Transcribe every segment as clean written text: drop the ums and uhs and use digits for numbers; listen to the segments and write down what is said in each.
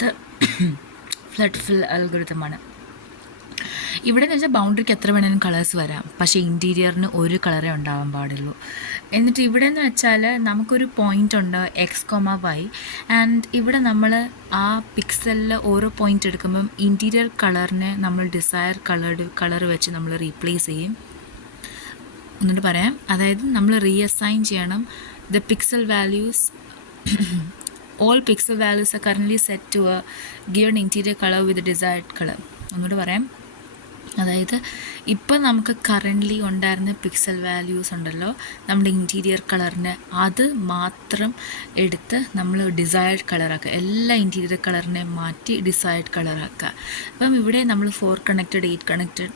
അത് ഫ്ലഡ് ഫിൽ അൽഗോരിതമാണ്. ഇവിടെ എന്ന് വെച്ചാൽ ബൗണ്ടറിക്ക് എത്ര വേണമെങ്കിലും കളേഴ്സ് വരാം, പക്ഷേ ഇൻറ്റീരിയറിന് ഒരു കളറേ ഉണ്ടാവാൻ പാടുള്ളൂ. എന്നിട്ട് ഇവിടെ എന്ന് വെച്ചാൽ നമുക്കൊരു പോയിൻ്റ് ഉണ്ട് x,y, ആൻഡ് ഇവിടെ നമ്മൾ ആ പിക്സലിൽ ഓരോ പോയിൻ്റ് എടുക്കുമ്പം ഇൻറ്റീരിയർ കളറിനെ നമ്മൾ ഡിസയർ കളർ വെച്ച് നമ്മൾ റീപ്ലേസ് ചെയ്യും. എന്നിട്ട് പറയാം, അതായത് നമ്മൾ റീഅസൈൻ ചെയ്യണം the pixel values. all pixel values are currently set to a given interior color with the desired color. ഒന്നുകൂടെ പറയാം, അതായത് ഇപ്പം നമുക്ക് കറൻ്റ്ലി ഉണ്ടായിരുന്ന പിക്സൽ വാല്യൂസ് ഉണ്ടല്ലോ നമ്മുടെ ഇൻറ്റീരിയർ കളറിന്, അത് മാത്രം എടുത്ത് നമ്മൾ ഡിസൈർഡ് കളറാക്കുക. എല്ലാ ഇൻറ്റീരിയർ കളറിനെ മാറ്റി ഡിസൈർഡ് കളറാക്കുക. അപ്പം ഇവിടെ നമ്മൾ 4 കണക്റ്റഡ് 8 കണക്റ്റഡ്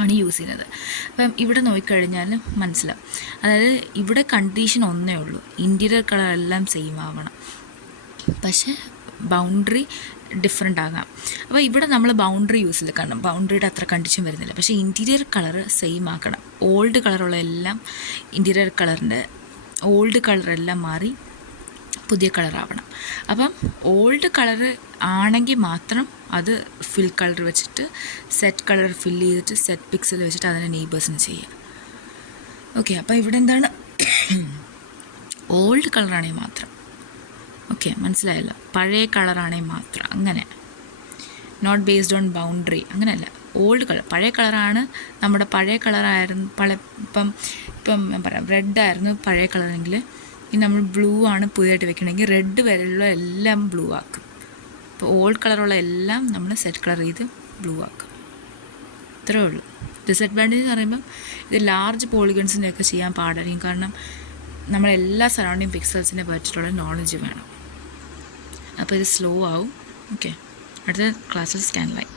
ആണ് യൂസ് ചെയ്യുന്നത്. അപ്പം ഇവിടെ നോക്കിക്കഴിഞ്ഞാൽ മനസ്സിലാവും, അതായത് ഇവിടെ കണ്ടീഷൻ ഒന്നേ ഉള്ളൂ, ഇൻറ്റീരിയർ കളർ എല്ലാം സെയിം ആവണം, പക്ഷേ ബൗണ്ടറി ഡിഫറെൻ്റ് ആകാം. അപ്പോൾ ഇവിടെ നമ്മൾ ബൗണ്ടറി യൂസ് ചെയ്ത്, കാരണം ബൗണ്ടറിയുടെ അത്ര കണ്ടീഷൻ വരുന്നില്ല, പക്ഷേ ഇൻറ്റീരിയർ കളർ സെയിം ആക്കണം. ഓൾഡ് കളറുള്ള എല്ലാം ഇൻറ്റീരിയർ കളറിൻ്റെ ഓൾഡ് കളറെല്ലാം മാറി പുതിയ കളറാവണം. അപ്പം ഓൾഡ് കളർ ആണെങ്കിൽ മാത്രം അത് ഫിൽ കളർ വെച്ചിട്ട് സെറ്റ് കളർ ഫില്ല് ചെയ്തിട്ട് സെറ്റ് പിക്സൽ വെച്ചിട്ട് അതിനെ നെയ്ബേഴ്സിന് ചെയ്യുക. ഓക്കെ, അപ്പോൾ ഇവിടെ എന്താണ്, ഓൾഡ് കളറാണെങ്കിൽ മാത്രം. ഓക്കെ, മനസ്സിലായല്ലോ, പഴയ കളറാണെങ്കിൽ മാത്രം, അങ്ങനെ നോട്ട് ബേസ്ഡ് ഓൺ ബൗണ്ടറി, അങ്ങനെയല്ല. ഓൾഡ് കളർ, പഴയ കളറാണ് നമ്മുടെ പഴയ കളറായിരുന്നു. ഇപ്പം ഞാൻ പറയാം, റെഡായിരുന്നു പഴയ കളറെങ്കിൽ ഇനി നമ്മൾ ബ്ലൂ ആണ് പുതിയതായിട്ട് വെക്കണമെങ്കിൽ റെഡ് വരെയുള്ള എല്ലാം ബ്ലൂ ആക്കും. അപ്പോൾ ഓൾഡ് കളറുള്ള എല്ലാം നമ്മൾ സെറ്റ് കളർ ചെയ്ത് ബ്ലൂ ആക്കും. ഇത്രയേ ഉള്ളൂ. ഡിസഡ്വാൻറ്റേജ് എന്ന് പറയുമ്പം ഇത് ലാർജ് പോളിഗൺസിൻ്റെയൊക്കെ ചെയ്യാൻ പാടായിരിക്കും, കാരണം നമ്മളെല്ലാ സറൗണ്ടിങ് പിക്സൽസിനെ പറ്റിയിട്ടുള്ള നോളജ് വേണം. അപ്പോൾ ഇത് സ്ലോ ആവും. ഓക്കെ, അടുത്ത ക്ലാസ്സിൽ സ്കാൻ ലൈൻ.